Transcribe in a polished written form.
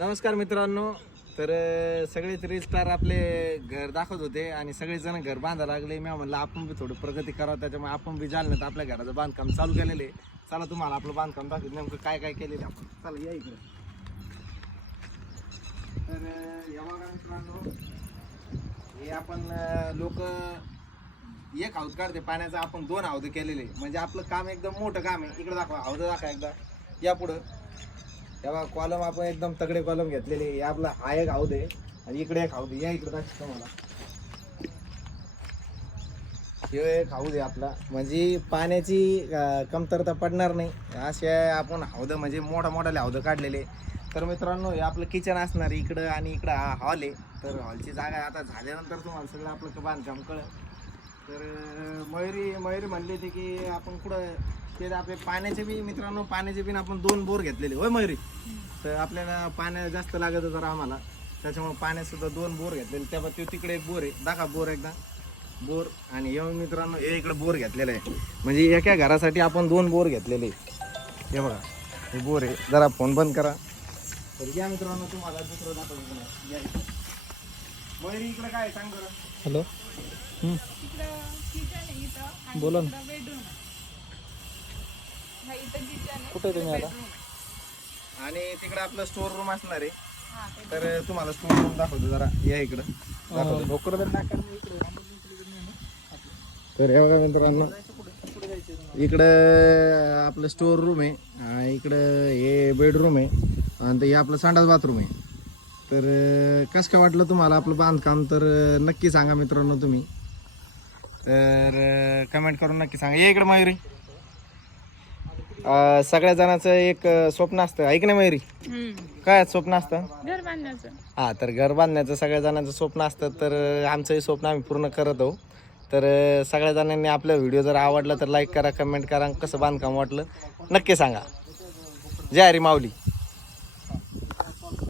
नमस्कार मित्रांनो. तर सगळेच रील स्टार आपले घर दाखवत होते आणि सगळेजण घर बांधायला लागले. मी म्हणलं आपण बी थोडं प्रगती करावं, त्याच्यामुळे आपण बी जालन्यात आपल्या घराचं बांधकाम चालू केलेलं आहे. चला तुम्हाला आपलं बांधकाम दाखवत नेमकं काय काय केलेलं आपण. चला या इकडे. तर या बघा मित्रांनो, हे आपण लोक एक हौद काढते पाण्याचं, आपण 2 हौद केलेले. म्हणजे आपलं काम एकदम मोठं काम आहे. इकडे दाखवा, हौद दाखवा एकदा या पुढं. तेव्हा कॉलम आपण एकदम तगडे कॉलम घेतलेले. हे आपला हा एक हौद आहे आणि इकडे एक हौद. या इकडे दाखवतो मला. हे एक हौद आहे आपला, म्हणजे पाण्याची कमतरता पडणार नाही असे आपण हौद, म्हणजे मोठा मोठाले हौद काढलेले. तर मित्रांनो, हे आपलं किचन असणार इकडं आणि इकडं हा हॉल आहे. तर हॉलची जागा आता झाल्यानंतर तुम्हाला सगळं आपलं बांधकाम कळलं. तर मयुरी म्हणली होती की आपण कुठं ते आपले पाण्याचे बी, मित्रांनो पाण्याचे बी आपण 2 बोर घेतलेले. होय मयुरी? तर आपल्याला पाण्या जास्त लागत जरा आम्हाला, त्याच्यामुळे पाण्यासुद्धा 2 बोर घेतलेले. त्यामुळे तो तिकडे एक बोर आहे, दाखवा बोर एकदा. बोर आणि हे मित्रांनो हे इकडे बोर घेतलेलं आहे. म्हणजे एका घरासाठी आपण 2 बोर घेतलेले. हे बघा हे बोर आहे. जरा फोन बंद करा. तर या मित्रांनो तुम्हाला दुसरं दाखवतो. या मयुरी इकडे काय सांग बरं. हॅलो. बोला ना. कुठे तुम्ही आला? आणि तिकडे आपलं स्टोर रूम असणार आहे. तर तुम्हाला स्टोर रूम दाखवतो जरा. या इकडं. तर हे बघा मित्रांनो, इकडं आपलं स्टोर रूम आहे, इकडं हे बेडरूम आहे आणि हे आपलं संडास बाथरूम आहे. तर कसं काय वाटलं तुम्हाला आपलं बांधकाम, तर नक्की सांगा मित्रांनो तुम्ही. तर कमेंट करून नक्की सांगा. ये इकडे मयुरी. सगळ्या जणांचं एक स्वप्न असतं, ऐक ना मयुरी? काय स्वप्न असतं? घर बांधण्याचं. हा, तर घर बांधण्याचं सगळ्या जणांचं स्वप्न असतं. तर आमचंही स्वप्न आम्ही पूर्ण करत आहोत. तर सगळ्या जणांनी आपला व्हिडिओ जर आवडला तर लाईक करा, कमेंट करा, कसं बांधकाम वाटलं नक्की सांगा. जय हरी माऊली.